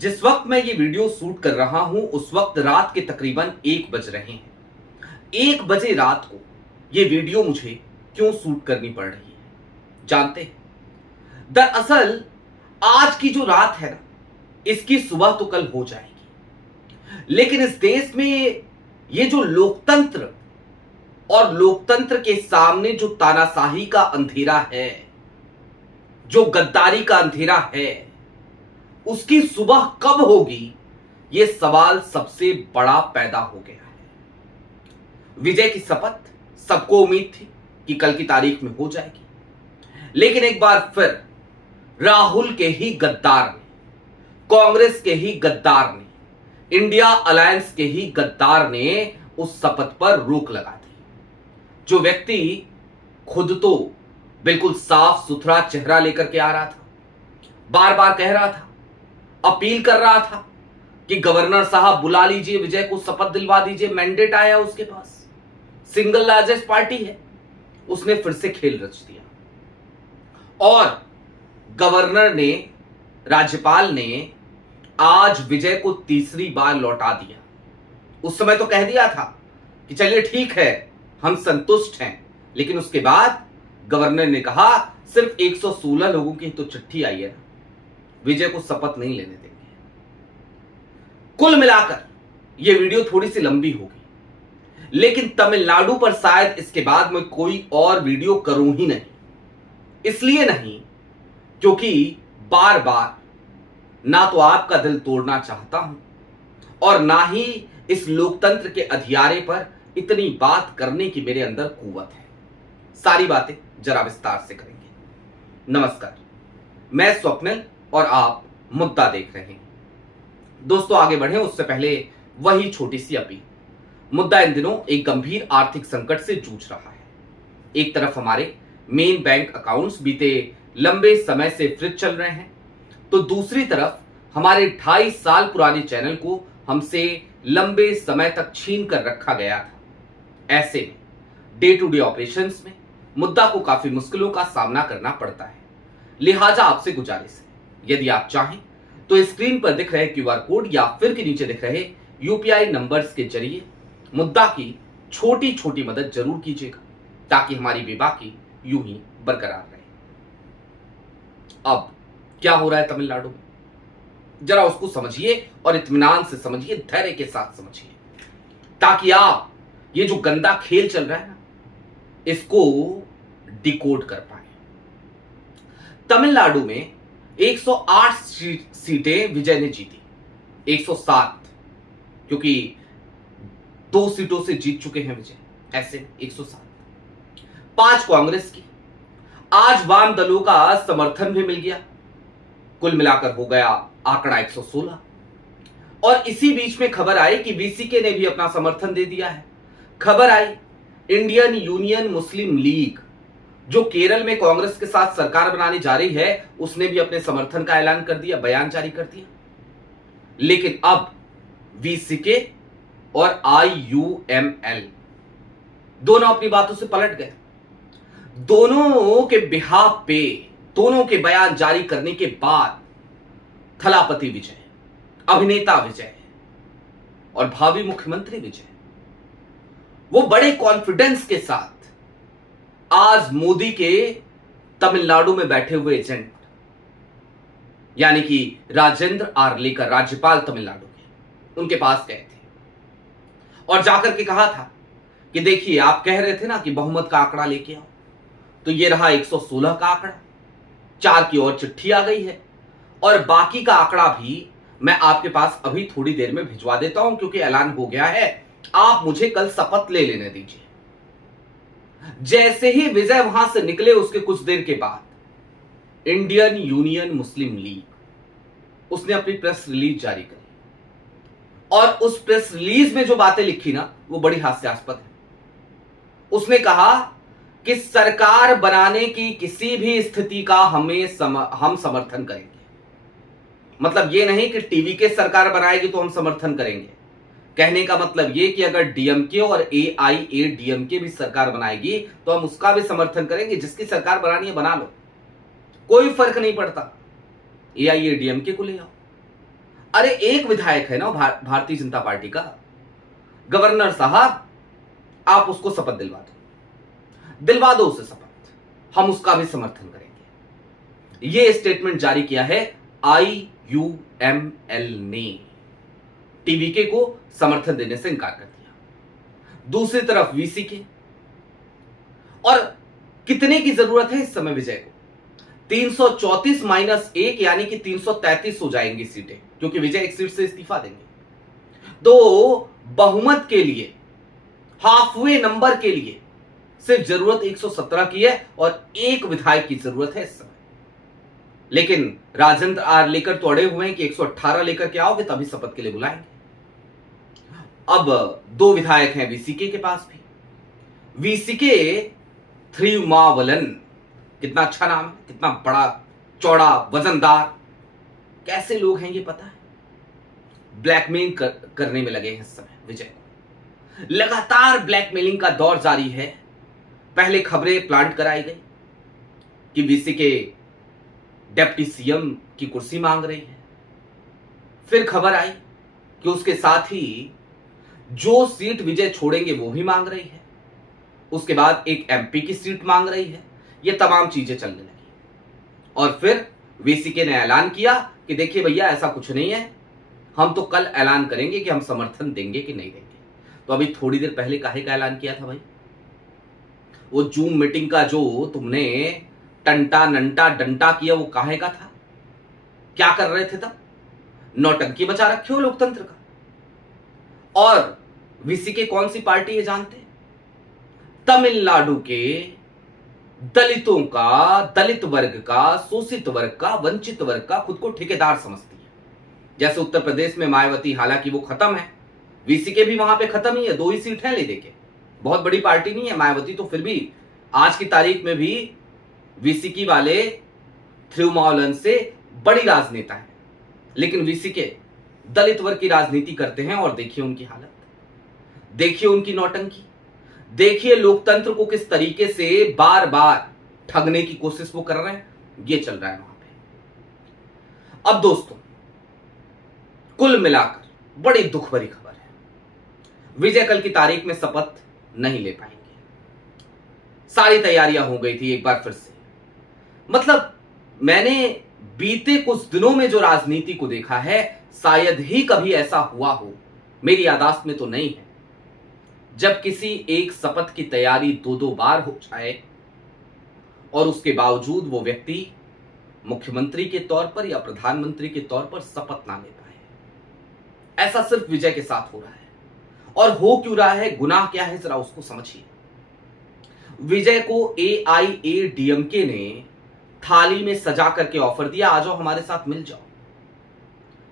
जिस वक्त मैं ये वीडियो शूट कर रहा हूं उस वक्त रात के तकरीबन 1 बज रहे हैं। 1 बजे रात को ये वीडियो मुझे क्यों शूट करनी पड़ रही है जानते हैं? दरअसल आज की जो रात है ना, इसकी सुबह तो कल हो जाएगी, लेकिन इस देश में ये जो लोकतंत्र और लोकतंत्र के सामने जो तानाशाही का अंधेरा है, जो गद्दारी का अंधेरा है, उसकी सुबह कब होगी, यह सवाल सबसे बड़ा पैदा हो गया है। विजय की शपथ सबको उम्मीद थी कि कल की तारीख में हो जाएगी, लेकिन एक बार फिर राहुल के ही गद्दार ने, कांग्रेस के ही गद्दार ने, इंडिया अलायंस के ही गद्दार ने उस शपथ पर रोक लगा दी। जो व्यक्ति खुद तो बिल्कुल साफ सुथरा चेहरा लेकर के आ रहा था, बार बार कह रहा था, अपील कर रहा था कि गवर्नर साहब बुला लीजिए, विजय को शपथ दिलवा दीजिए, मैंडेट आया उसके पास, सिंगल लार्जेस्ट पार्टी है, उसने फिर से खेल रच दिया और गवर्नर ने, राज्यपाल ने आज विजय को तीसरी बार लौटा दिया। उस समय तो कह दिया था कि चलिए ठीक है, हम संतुष्ट हैं, लेकिन उसके बाद गवर्नर ने कहा सिर्फ 116 लोगों की तो चिट्ठी आई है ना, विजय को शपथ नहीं लेने देंगे। कुल मिलाकर यह वीडियो थोड़ी सी लंबी होगी, लेकिन तमिलनाडु पर शायद इसके बाद मैं कोई और वीडियो करूं ही नहीं। इसलिए नहीं क्योंकि बार बार ना तो आपका दिल तोड़ना चाहता हूं और ना ही इस लोकतंत्र के अधियारे पर इतनी बात करने की मेरे अंदर कुव्वत है। सारी बातें जरा विस्तार से करेंगे। नमस्कार, मैं स्वप्निल और आप मुद्दा देख रहे हैं। दोस्तों, आगे बढ़े उससे पहले वही छोटी सी अपील। मुद्दा इन दिनों एक गंभीर आर्थिक संकट से जूझ रहा है। एक तरफ हमारे मेन बैंक अकाउंट्स बीते लंबे समय से फ्रीज चल रहे हैं, तो दूसरी तरफ हमारे 2.5 साल पुराने चैनल को हमसे लंबे समय तक छीन कर रखा गया था। ऐसे में डे टू डे ऑपरेशंस में मुद्दा को काफी मुश्किलों का सामना करना पड़ता है। लिहाजा आपसे गुजारिश है, यदि आप चाहें तो स्क्रीन पर दिख रहे क्यूआर कोड या फिर के नीचे दिख रहे यूपीआई नंबर्स के जरिए मुद्दा की छोटी छोटी मदद जरूर कीजिएगा, ताकि हमारी बेबाकी यूं ही बरकरार रहे। अब क्या हो रहा है तमिलनाडु में, जरा उसको समझिए और इत्मीनान से समझिए, धैर्य के साथ समझिए, ताकि आप ये जो गंदा खेल चल रहा है ना, इसको डिकोड कर पाए। तमिलनाडु में 108 सीटें विजय ने जीती, 107 क्योंकि 2 सीटों से जीत चुके हैं विजय, ऐसे 107। 5 कांग्रेस की, आज वाम दलों का समर्थन भी मिल गया, कुल मिलाकर हो गया आंकड़ा 116। और इसी बीच में खबर आई कि वीसीके ने भी अपना समर्थन दे दिया है। खबर आई इंडियन यूनियन मुस्लिम लीग, जो केरल में कांग्रेस के साथ सरकार बनाने जा रही है, उसने भी अपने समर्थन का ऐलान कर दिया, बयान जारी कर दिया। लेकिन अब वीसीके और आईयूएमएल दोनों अपनी बातों से पलट गए। दोनों के बिहाफ पे, दोनों के बयान जारी करने के बाद थलापति विजय, अभिनेता विजय और भावी मुख्यमंत्री विजय, वो बड़े कॉन्फिडेंस के साथ आज मोदी के तमिलनाडु में बैठे हुए एजेंट, यानी कि राजेंद्र आर्लेकर, राज्यपाल तमिलनाडु के, उनके पास गए थे और जाकर के कहा था कि देखिए, आप कह रहे थे ना कि बहुमत का आंकड़ा लेके आओ, तो ये रहा 116 का आंकड़ा, 4 की और चिट्ठी आ गई है और बाकी का आंकड़ा भी मैं आपके पास अभी थोड़ी देर में भिजवा देता हूं, क्योंकि ऐलान हो गया है, आप मुझे कल शपथ ले लेने दीजिए। जैसे ही विजय वहां से निकले, उसके कुछ देर के बाद इंडियन यूनियन मुस्लिम लीग, उसने अपनी प्रेस रिलीज जारी करी और उस प्रेस रिलीज में जो बातें लिखी ना, वो बड़ी हास्यास्पद है। उसने कहा कि सरकार बनाने की किसी भी स्थिति का हम समर्थन करेंगे। मतलब ये नहीं कि टीवी के सरकार बनाएगी तो हम समर्थन करेंगे। कहने का मतलब ये कि अगर डीएमके और एआईएडीएमके भी सरकार बनाएगी तो हम उसका भी समर्थन करेंगे। जिसकी सरकार बनानी है बना लो, कोई फर्क नहीं पड़ता, एआईएडीएमके को ले आओ। अरे एक विधायक है ना भारतीय जनता पार्टी का, गवर्नर साहब, आप उसको शपथ दिलवा दो उसे शपथ, हम उसका भी समर्थन करेंगे। यह स्टेटमेंट जारी किया है IUML ने, टीवीके को समर्थन देने से इनकार कर दिया। दूसरी तरफ VCK, और कितने की जरूरत है इस समय विजय को? 334 - 1 यानी कि 333 हो जाएंगी सीटें, क्योंकि विजय एक सीट से इस्तीफा देंगे। तो बहुमत के लिए, हाफवे नंबर के लिए सिर्फ जरूरत 117 की है और एक विधायक की जरूरत है इस समय। लेकिन राजेंद्र आर लेकर तो अड़े हुए हैं कि 118 लेकर के आओगे तभी शपथ के लिए बुलाएंगे। अब 2 विधायक हैं VCK के पास भी। VCK थ्रीमावलन, कितना अच्छा नाम है, कितना बड़ा चौड़ा वजनदार, कैसे लोग हैं ये पता है। ब्लैकमेल करने में लगे हैं इस समय विजय को, लगातार ब्लैकमेलिंग का दौर जारी है। पहले खबरें प्लांट कराई गई कि VCK डिप्टी CM की कुर्सी मांग रही है, फिर खबर आई कि उसके साथ ही जो सीट विजय छोड़ेंगे वो भी मांग रही है, उसके बाद एक MP की सीट मांग रही है। ये तमाम चीजें चलने लगी और फिर VCK ने ऐलान किया कि देखिए भैया ऐसा कुछ नहीं है, हम तो कल ऐलान करेंगे कि हम समर्थन देंगे कि नहीं देंगे। तो अभी थोड़ी देर पहले काहे का ऐलान किया था भाई? वो जूम मीटिंग का जो तुमने टंटा नंटा डंटा किया वो काहे का था? क्या कर रहे थे तब? नौटंकी मचा रखे हो लोकतंत्र का। और VCK कौन सी पार्टी है जानते हैं? तमिलनाडु के दलितों का, दलित वर्ग का, शोषित वर्ग का, वंचित वर्ग का खुद को ठेकेदार समझती है। जैसे उत्तर प्रदेश में मायावती, हालांकि वो खत्म है, VCK भी वहां पे खत्म ही है, 2 ही सीट है ले देके, बहुत बड़ी पार्टी नहीं है मायावती, तो फिर भी आज की तारीख में भी VCK वाले थ्रीमावलन से बड़ी राजनेता है। लेकिन VCK दलित वर्ग की राजनीति करते हैं और देखिए उनकी हालत, देखिए उनकी नौटंकी, देखिए लोकतंत्र को किस तरीके से बार बार ठगने की कोशिश वो कर रहे हैं। ये चल रहा है वहां पे। अब दोस्तों, कुल मिलाकर बड़ी दुख भरी खबर है, विजय कल की तारीख में शपथ नहीं ले पाएंगे। सारी तैयारियां हो गई थी एक बार फिर से। मतलब मैंने बीते कुछ दिनों में जो राजनीति को देखा है, शायद ही कभी ऐसा हुआ हो, मेरी याददाश्त में तो नहीं है, जब किसी एक शपथ की तैयारी 2-2 बार हो जाए और उसके बावजूद वो व्यक्ति मुख्यमंत्री के तौर पर या प्रधानमंत्री के तौर पर शपथ ना ले पाए। ऐसा सिर्फ विजय के साथ हो रहा है। और हो क्यों रहा है, गुनाह क्या है, जरा उसको समझिए। विजय को AIADMK ने थाली में सजा करके ऑफर दिया, आ जाओ हमारे साथ मिल जाओ,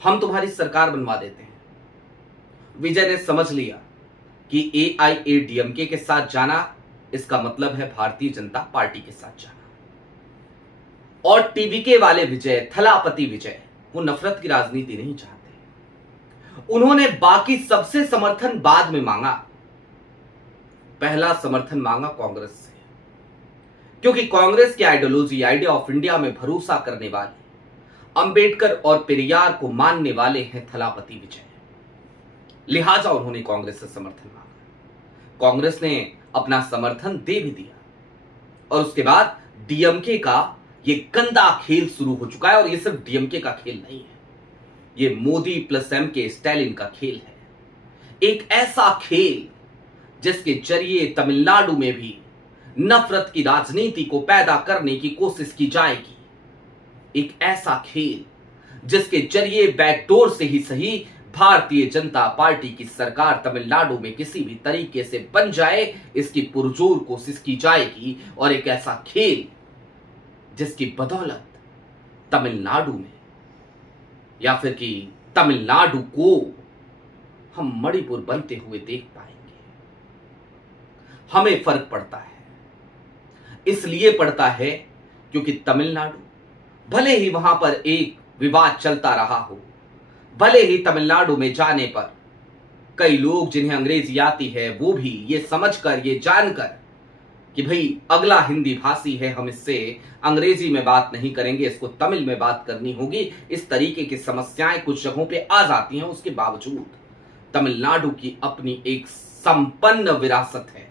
हम तुम्हारी सरकार बनवा देते हैं। विजय ने समझ लिया कि AIADMK के साथ जाना इसका मतलब है भारतीय जनता पार्टी के साथ जाना। और TVK वाले विजय, थलापति विजय, वो नफरत की राजनीति नहीं चाहते। उन्होंने बाकी सबसे समर्थन बाद में मांगा, पहला समर्थन मांगा कांग्रेस से, क्योंकि कांग्रेस की आइडियोलॉजी, आइडिया ऑफ इंडिया में भरोसा करने वाले, अंबेडकर और पेरियार को मानने वाले हैं थलापति विजय। लिहाजा उन्होंने कांग्रेस से समर्थन मांगा। कांग्रेस ने अपना समर्थन दे भी दिया और उसके बाद DMK का ये गंदा खेल शुरू हो चुका है। और ये सिर्फ DMK का खेल नहीं है, ये मोदी प्लस MK स्टालिन का खेल है। एक ऐसा खेल जिसके जरिए तमिलनाडु में भी नफरत की राजनीति को पैदा करने की कोशिश की जाएगी। एक ऐसा खेल जिसके जरिए बैकडोर से ही सही भारतीय जनता पार्टी की सरकार तमिलनाडु में किसी भी तरीके से बन जाए, इसकी पुरजोर कोशिश की जाएगी। और एक ऐसा खेल जिसकी बदौलत तमिलनाडु में, या फिर कि तमिलनाडु को हम मणिपुर बनते हुए देख पाएंगे। हमें फर्क पड़ता है, इसलिए पड़ता है क्योंकि तमिलनाडु, भले ही वहां पर एक विवाद चलता रहा हो, भले ही तमिलनाडु में जाने पर कई लोग जिन्हें अंग्रेजी आती है वो भी ये समझकर, ये जानकर कि भाई अगला हिंदी भाषी है, हम इससे अंग्रेजी में बात नहीं करेंगे, इसको तमिल में बात करनी होगी। इस तरीके की समस्याएं कुछ जगहों पे आ जाती हैं। उसके बावजूद तमिलनाडु की अपनी एक संपन्न विरासत है,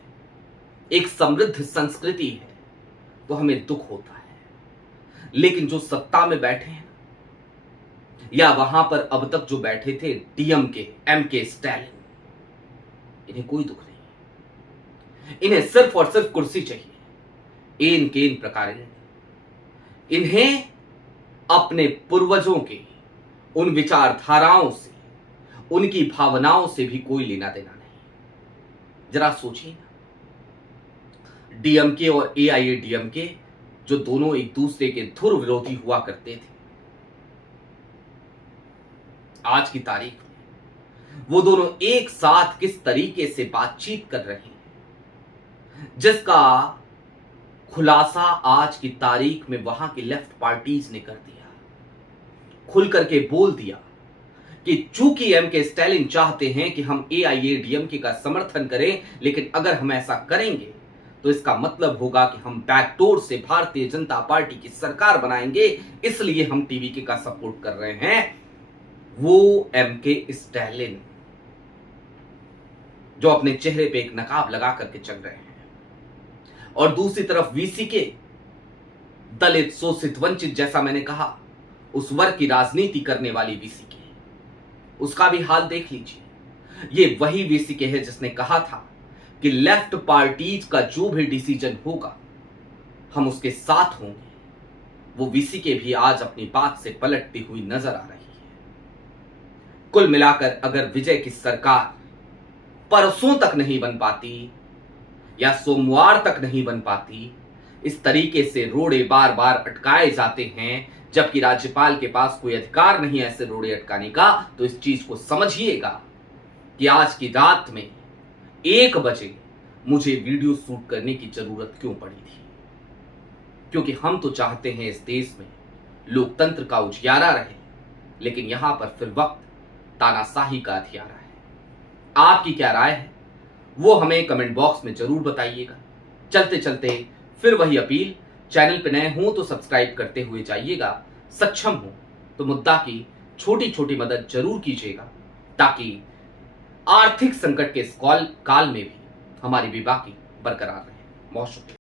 एक समृद्ध संस्कृति है, तो हमें दुख होता है। लेकिन जो सत्ता में बैठे हैं या वहां पर अब तक जो बैठे थे डीएमके, एमके स्टैलिन, इन्हें कोई दुख नहीं। इन्हें सिर्फ और सिर्फ कुर्सी चाहिए। एन केन प्रकार इन्हें अपने पूर्वजों के उन विचारधाराओं से, उनकी भावनाओं से भी कोई लेना देना नहीं। जरा सोचिए ना, डीएमके और एआईएडीएमके जो दोनों एक दूसरे के धुर विरोधी हुआ करते थे, आज की तारीख में वो दोनों एक साथ किस तरीके से बातचीत कर रहे हैं, जिसका खुलासा आज की तारीख में वहां की लेफ्ट पार्टीज ने कर दिया। खुल करके बोल दिया कि चूंकि एमके स्टैलिन चाहते हैं कि हम एआईएडीएमके का समर्थन करें, लेकिन अगर हम ऐसा करेंगे तो इसका मतलब होगा कि हम बैकडोर से भारतीय जनता पार्टी की सरकार बनाएंगे, इसलिए हम टीवीके का सपोर्ट कर रहे हैं। वो एमके स्टैलिन जो अपने चेहरे पे एक नकाब लगा करके चल रहे हैं, और दूसरी तरफ वीसीके, दलित, शोषित, वंचित, जैसा मैंने कहा उस वर्ग की राजनीति करने वाली वीसीके, उसका भी हाल देख लीजिए। ये वही वीसीके है जिसने कहा था कि लेफ्ट पार्टीज का जो भी डिसीजन होगा हम उसके साथ होंगे। वो वीसीके भी आज अपनी बात से पलटती हुई नजर आ रही है। कुल मिलाकर अगर विजय की सरकार परसों तक नहीं बन पाती या सोमवार तक नहीं बन पाती, इस तरीके से रोड़े बार बार अटकाए जाते हैं, जबकि राज्यपाल के पास कोई अधिकार नहीं ऐसे रोड़े अटकाने का, तो इस चीज को समझिएगा कि आज की रात में 1 बजे मुझे वीडियो शूट करने की जरूरत क्यों पड़ी थी। क्योंकि हम तो चाहते हैं इस देश में लोकतंत्र का उजियारा रहे, लेकिन यहां पर फिर वक्त तानाशाही का हथियारा है। आपकी क्या राय है वो हमें कमेंट बॉक्स में जरूर बताइएगा। चलते चलते फिर वही अपील, चैनल पे नए हो तो सब्सक्राइब करते हुए जाइएगा, सक्षम हो तो मुद्दा की छोटी छोटी मदद जरूर कीजिएगा, ताकि आर्थिक संकट के इस काल में भी हमारी बेबाकी बरकरार रहे। बहुत शुक्रिया।